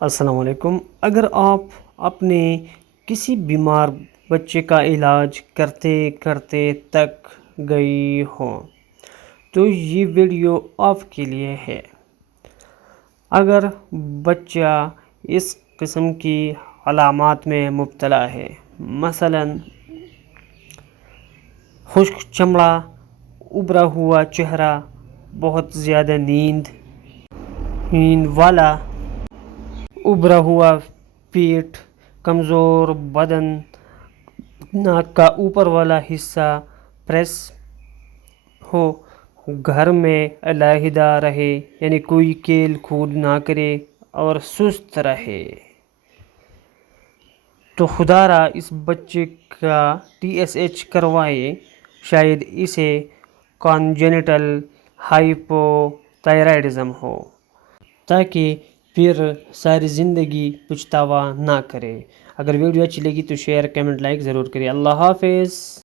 السلام علیکم۔ اگر آپ اپنے کسی بیمار بچے کا علاج کرتے کرتے تک گئی ہوں تو یہ ویڈیو آپ کے لیے ہے۔ اگر بچہ اس قسم کی علامات میں مبتلا ہے، مثلا خشک چمڑا، ابھرا ہوا چہرہ، بہت زیادہ نیند والا ابھرا ہوا پیٹ، کمزور بدن، ناک کا اوپر والا حصہ پریس ہو، گھر میں علیحدہ رہے یعنی کوئی کھیل کود نہ کرے اور سست رہے، تو خدا را اس بچے کا TSH کروائے۔ شاید اسے کانجنیٹل ہائپو تھائرائڈزم ہو، تاکہ پھر ساری زندگی پچھتاوا نہ کرے۔ اگر ویڈیو اچھی لگی تو شیئر، کمنٹ، لائک ضرور کریں۔ اللہ حافظ۔